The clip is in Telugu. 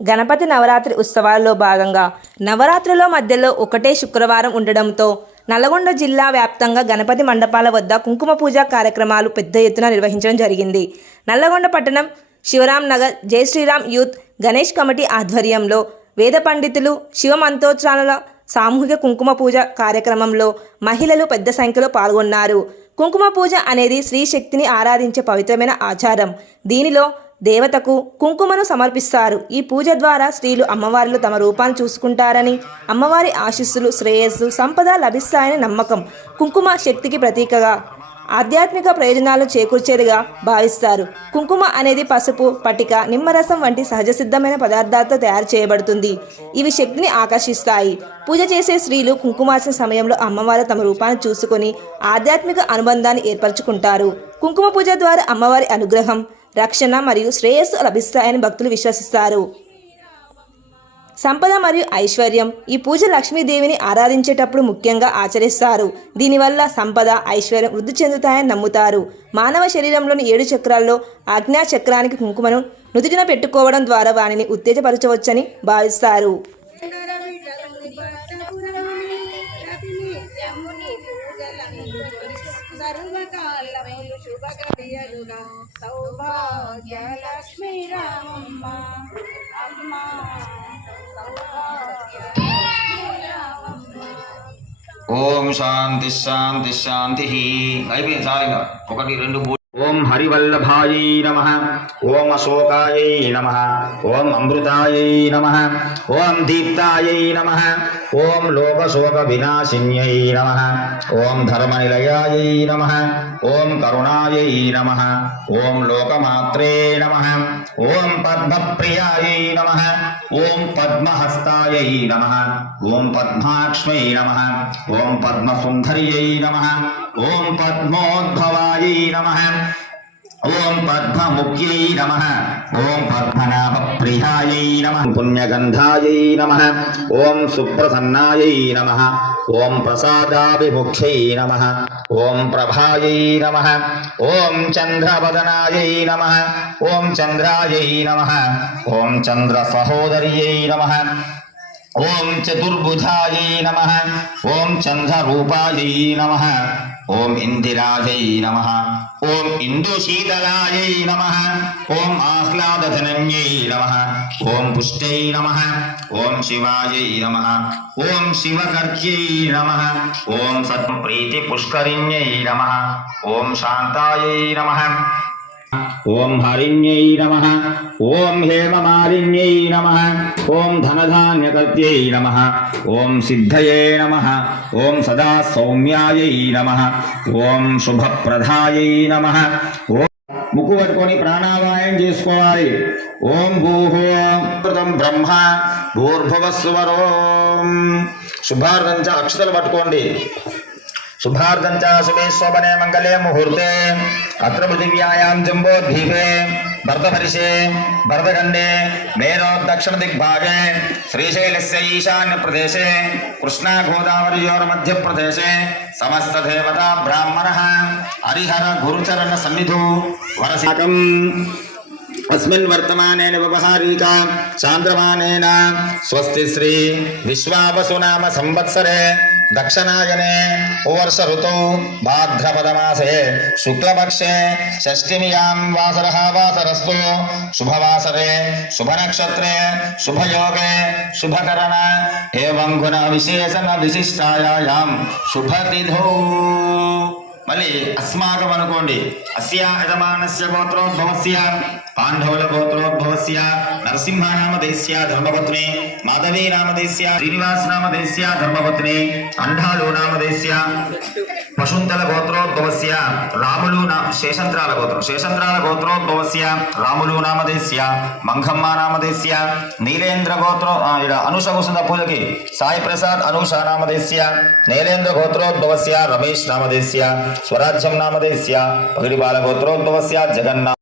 గణపతి నవరాత్రి ఉత్సవాల్లో భాగంగా నవరాత్రుల మధ్యలో ఒకటే శుక్రవారం ఉండడంతో నల్గొండ జిల్లా వ్యాప్తంగా గణపతి మండపాల వద్ద కుంకుమ పూజ కార్యక్రమాలు పెద్ద ఎత్తున నిర్వహించడం జరిగింది. నల్లగొండ పట్టణం శివరాం నగర్ జై శ్రీరామ్ యూత్ గణేష్ కమిటీ ఆధ్వర్యంలో వేద పండితులు శివ మంత్రోచ్చారణల సామూహిక కుంకుమ పూజ కార్యక్రమంలో మహిళలు పెద్ద సంఖ్యలో పాల్గొన్నారు. కుంకుమ పూజ అనేది స్త్రీ శక్తిని ఆరాధించే పవిత్రమైన ఆచారం. దీనిలో దేవతకు కుంకుమను సమర్పిస్తారు. ఈ పూజ ద్వారా స్త్రీలు అమ్మవారిలో తమ రూపాన్ని చూసుకుంటారని అమ్మవారి ఆశీస్సులు శ్రేయస్సు సంపద లభిస్తాయని నమ్మకం. కుంకుమ శక్తికి ప్రతీకగా ఆధ్యాత్మిక ప్రయోజనాలు చేకూర్చేదిగా భావిస్తారు. కుంకుమ అనేది పసుపు పటిక నిమ్మరసం వంటి సహజ సిద్ధమైన పదార్థాలతో తయారు చేయబడుతుంది. ఇవి శక్తిని ఆకర్షిస్తాయి. పూజ చేసే స్త్రీలు కుంకుమాసిన సమయంలో అమ్మవారు తమ రూపాన్ని చూసుకొని ఆధ్యాత్మిక అనుబంధాన్ని ఏర్పరచుకుంటారు. కుంకుమ పూజ ద్వారా అమ్మవారి అనుగ్రహం రక్షణ మరియు శ్రేయస్సు లభిస్తాయని భక్తులు విశ్వసిస్తారు. సంపద మరియు ఐశ్వర్యం ఈ పూజ లక్ష్మీదేవిని ఆరాధించేటప్పుడు ముఖ్యంగా ఆచరిస్తారు. దీనివల్ల సంపద ఐశ్వర్యం వృద్ధి చెందుతాయని నమ్ముతారు. మానవ శరీరంలోని ఏడు చక్రాల్లో ఆజ్ఞా చక్రానికి కుంకుమను నుదుటిన పెట్టుకోవడం ద్వారా వానిని ఉత్తేజపరచవచ్చని భావిస్తారు. సర్వకాలములు శుభగడియలుగా సౌభాగ్య లక్ష్మీ రామమ్మ ఓం శాంతి శాంతి శాంతి. అయిపోయింది చాలు ఇంకా ఒకటి రెండు మూడు. ఓం హరివల్లభాయై నమ ఓం అశోకాయై నమ ఓం అమృతాయై నమ ఓం దీప్తాయై నమ ఓం లోకశోక వినాశిన్యై నమ ఓం ధర్మనిలయాయై నమ ఓం కరుణాయై నమ ఓం లోకమాత్రే నమ ఓం పద్మప్రియాయై నమ ఓం పద్మహస్తాయై నమ ఓం పద్మాక్ష్మై నమ ఓం పద్మసుందర్యై నమ ఓం పద్మోద్భవాయై నమ ఓం పద్మముఖ్యై నమ ఓం పద్మనాభప్రియాయై నమ పుణ్యగంధాయై నమ ఓం సుప్రసన్నాయై నమ ఓం ప్రసాదాభిముఖ్యై నమ ఓం ప్రభాయై నమ ఓం చంద్రవదనాయై నమ ఓం చంద్రాయై నమ ఓం చంద్రసహోదర్యై నమ ఓం చతుర్భుజాయై నమ ఓం చంద్రరూపాయై నమ ఓం ఇందిరాజై నమ ఓం ఇందుశీతలాయై నమ ఓం ఆహ్లాదధనన్యై నమ ఓం పుష్టై నమ ఓం శివాయై నమ ఓం శివకర్త్యై నమ ఓం సత్ప్రీతి పుష్కరిణ్యై నమ ఓం శాంతాయై నమ ఓం హరిణ్యై నమ. ఓం హేమమాలిన్యై నమ. ఓం ధనధాన్యకర్త్యై నమ. ఓం సిద్ధయే నమ. ఓం సదా సౌమ్యాయై నమ. ఓం శుభప్రదాయై నమ. ఓం ముక్కు పట్టుకొని ప్రాణావాయం చేసుకోవాలి. ఓం భూహో కృతం బ్రహ్మ భూర్భువస్వరోం శుభార్థం అక్షతలు పట్టుకోండి. शुभार्दं च शुभे शोभने मङ्गले मुहूर्ते। अत्र पृथिव्यायां जम्बोद्वीपे भरतवर्षे भरतखण्डे मेरोदक्षिणदिग्भागे श्रीशैलस्य ईशान्यप्रदेशे, कृष्णागोदावरयोर्मध्यप्रदेशे, समस्तदेवता ब्राह्मणः, हरिहर गुरुचरणसन्निधौ वरसाकम् अस्मिन् वर्तमानेन व्यवहारिका चान्द्रमानेन स्वस्ति श्री विश्वावसुनाम संवत्सरे దక్షిణాయనే ఉవర్ష ఋతౌ భాద్రపదమాసే. శుక్లపక్షే షష్ఠిమియాం వాసర వాసరస్సు శుభవాసరే శుభనక్షత్రే శుభయోగే శుభకరణ. ఏం గుణ విశేషణ విశిష్టాయాం శుభతిథౌ. మళ్ళీ అస్మాకం అనుకోండి. అస్య యజమానస్య గోత్రోద్భవస్య. పాండవుల గోత్రోద్భవస్య నరసింహ నామదేశ్య ధర్మపత్ని మాధవీ నామదేశ్య శ్రీనివాస నామదేశ్య ధర్మపత్ని అండాలు నామదేశ్య పశుంతల గోత్రోద్భవస్య రాములు నా శేషంత్రాల గోత్రం శేషంత్రాల గోత్రోద్భవస్య రాములు నామదేశ్య మంఘమ్మ నామదేశ్య నీలేంద్ర గోత్రో ఆ, అనుష వసుంధ పూజకి సాయి ప్రసాద్ అనుష నామదేశ్య నీలేంద్ర గోత్రోద్భవస్య రమేష్ నామదేశ్య స్వరాజ్యం నామదేశ్య పగిడిబాల గోత్రోద్భవస్య జగన్నా